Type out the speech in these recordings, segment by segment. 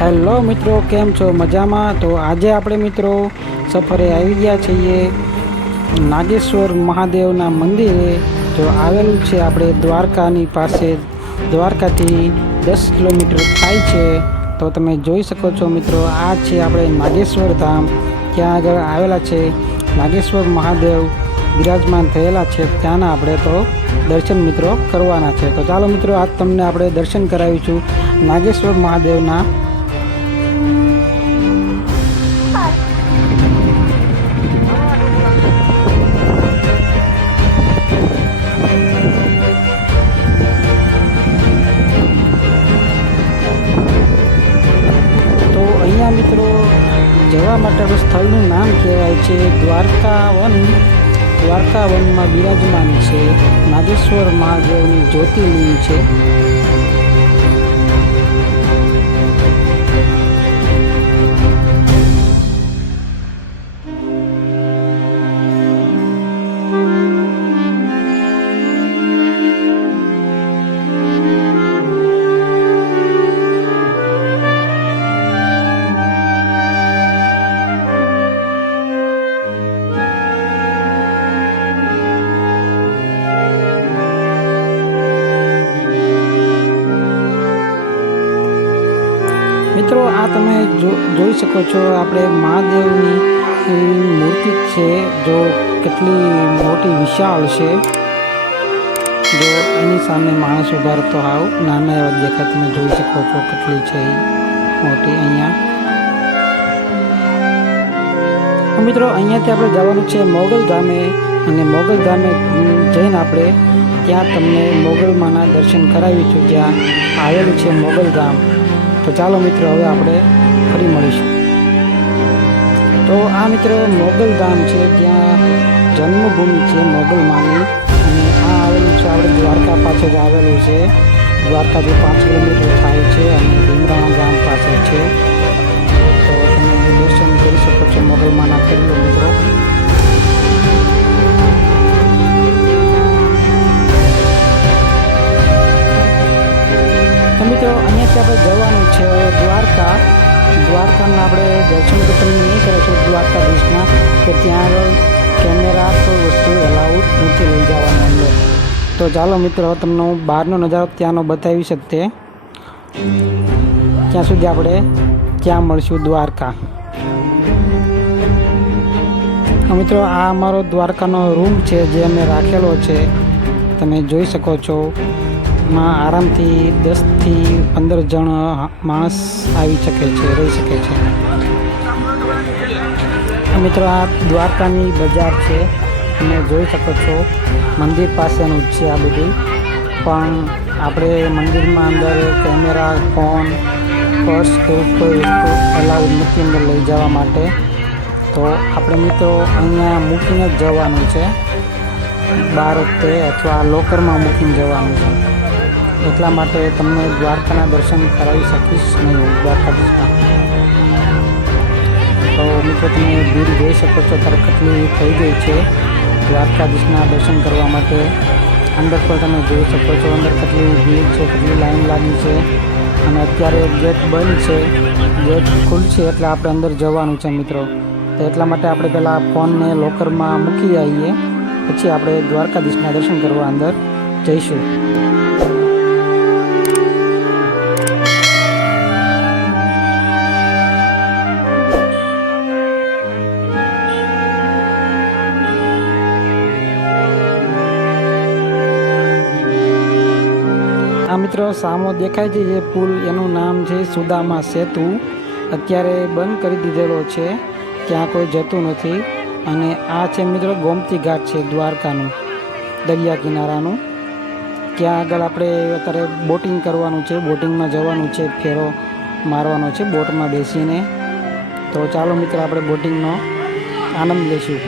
Hello મિત્રો, કેમ છો? મજામાં? તો આજે આપણે મિત્રો સફરે આવી ગયા છીએ નાગેશ્વર મહાદેવના મંદિરે. જો આવેલું છે આપણે દ્વારકાની પાસે. દ્વારકાથી દસ કિલોમીટર થાય છે. તો તમે જોઈ શકો છો મિત્રો, આ છે આપણે નાગેશ્વર ધામ. ત્યાં આગળ આવેલા છે નાગેશ્વર મહાદેવ બિરાજમાન થયેલા છે. ત્યાંના આપણે તો દર્શન મિત્રો કરવાના છે. તો ચાલો મિત્રો, આજ તમને આપણે દર્શન કરાવીશું નાગેશ્વર મહાદેવના મિત્રો, જવા માટેનું સ્થળનું નામ કહેવાય છે દ્વારકા વન દ્વારકા વનમાં બિરાજમાન છે. નાગેશ્વર મહાદેવની જ્યોતિર્લિંગ છે. જોઈ શકો છો, આપણે મહાદેવની મૂર્તિ છે, જો કેટલી મોટી વિશાળ છે. જો એની સામે માણસ ઊભા તો આવ નાના એવા દેખાય, તમે જોઈ શકો છો કેટલી છે મોટી અહીંયા. મિત્રો, અહીંયાથી આપણે જવાનું છે મોગલ ધામે, અને મોગલ ધામે જઈને આપણે ત્યાં તમને મોગલમાંના દર્શન કરાવીશું, જ્યાં આવેલું છે મોગલ ધામ. તો ચાલો મિત્રો, હવે આપણે ફરી મળીશું. તો આ મિત્રો મોગલ ધામ છે ત્યાં જન્મભૂમિ છે મોગલમાની અને આ આવેલું છે, આપણે દ્વારકા પાસે જ આવેલું છે. દ્વારકાથી પાંચ કિલોમીટર થાય છે અને ભીમરાણા ગામ પાસે છે. તો તમને નહીં કરીશું દ્વારકાધીશના કે ત્યાં આગળ કેમેરા કોઈ વસ્તુ એલાઉડ નથી લઈ જવાનું અંદર. તો ચાલો મિત્રો તમને હું બહારનો નજારો ત્યાંનો બતાવી શકતે ત્યાં સુધી આપણે ક્યાં મળશું દ્વારકા. મિત્રો, આ અમારો દ્વારકાનો રૂમ છે જે અમે રાખેલો છે. તમે જોઈ શકો છો, માં આરામથી દસથી પંદર જણ માણસ આવી શકે છે, રહી શકે છે. મિત્રો, આ દ્વારકાની બજાર છે. તમે જોઈ શકો છો, મંદિર પાસેનું જ છે આ બધું. પણ આપણે મંદિરમાં અંદર કેમેરા, ફોન, પર્સ કે કોઈ વસ્તુ અલાઉડ નથી અંદર લઈ જવા માટે. તો આપણે મિત્રો અહીંયા મૂકીને જ જવાનું છે. બાર વખતે અથવા લોકરમાં મૂકીને જવાનું છે. એટલા માટે તમને દ્વારકાના દર્શન કરાવી શકીશ નહીં દ્વારકા દ્વારકાધીશના. તો મિત્રો તમે ભીડ જોઈ શકો છો ત્યારે કેટલી થઈ ગઈ છે. દ્વારકાધીશના દર્શન કરવા માટે અંદર પણ તમે જોઈ શકો છો, અંદર કેટલી ભીડ છે, કેટલી લાઈન લાગી છે. અને અત્યારે ગેટ બંધ છે, ગેટ ખુલશે એટલે આપણે અંદર જવાનું છે મિત્રો. તો એટલા માટે આપણે પહેલાં ફોનને લોકરમાં મૂકી આવીએ, પછી આપણે દ્વારકાધીશના દર્શન કરવા અંદર જઈશું. મિત્રો સામો દેખાય છે જે પુલ એનું નામ છે સુદામા સેતુ. અત્યારે બંધ કરી દીધેલો છે. ત્યાં કોઈ જતું નથી. અને આ છે મિત્રો ગોમતી ઘાટ છે દ્વારકાનું, દરિયા કિનારાનું. ત્યાં આગળ આપણે અત્યારે બોટિંગ કરવાનું છે. બોટિંગમાં જવાનું છે, ફેરો મારવાનો છે, બોટમાં બેસીને. તો ચાલો મિત્રો, આપણે બોટિંગનો આનંદ લઈશું.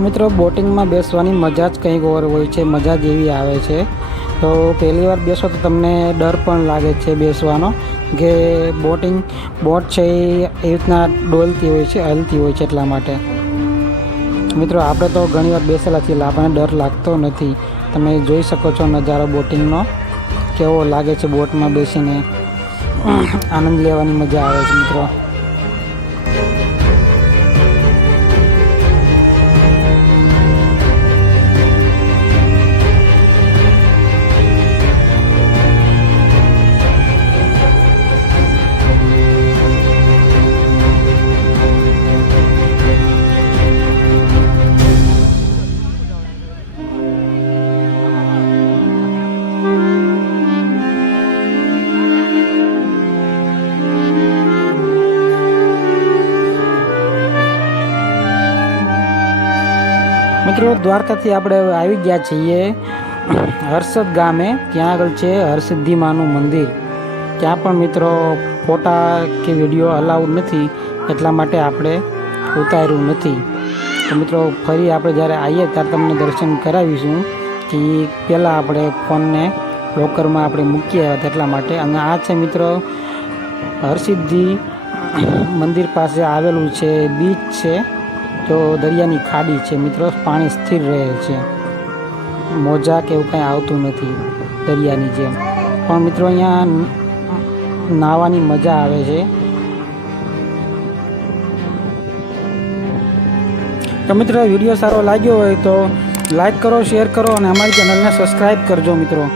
મિત્રો, બોટિંગમાં બેસવાની મજા જ કંઈક ઓર હોય છે, મજા જ એવી આવે છે. તો પહેલી વાર બેસો તો તમને ડર પણ લાગે છે બેસવાનો, કે બોટિંગ, બોટ છે એ એવી રીતના ડોલતી હોય છે, હલતી હોય છે એટલા માટે. મિત્રો, આપણે તો ઘણીવાર બેસેલા છીએ આપણને ડર લાગતો નથી. તમે જોઈ શકો છો નજારો બોટિંગનો, કેવો લાગે છે બોટમાં બેસીને. આનંદ લેવાની મજા આવે છે, મિત્રો. દ્વારકાથી આપણે આવી ગયા છીએ હર્ષદ ગામે. ત્યાં આગળ છે હરસિદ્ધિ માનું મંદિર. ત્યાં પણ મિત્રો ફોટા કે વીડિયો અલાઉડ નથી, એટલા માટે આપણે ઉતાર્યું નથી. તો મિત્રો ફરી આપણે જ્યારે આવીએ ત્યારે તમને દર્શન કરાવીશું કે પહેલાં આપણે ફોનને લોકરમાં આપણે મૂકી આવ્યા એટલા માટે. અને આ છે મિત્રો હરસિદ્ધિ મંદિર પાસે આવેલું છે, બીચ છે. તો દરિયાની ખાડી છે. મિત્રો, પાણી સ્થિર રહે છે. મોજા કે એવું કંઈ આવતું નથી દરિયાની જેમ. પણ મિત્રો, અહીંયા નાહવાની મજા આવે છે. તો મિત્રો, વીડિયો સારો લાગ્યો હોય તો લાઈક કરો, શેર કરો અને અમારી ચેનલને સબસ્ક્રાઈબ કરજો મિત્રો.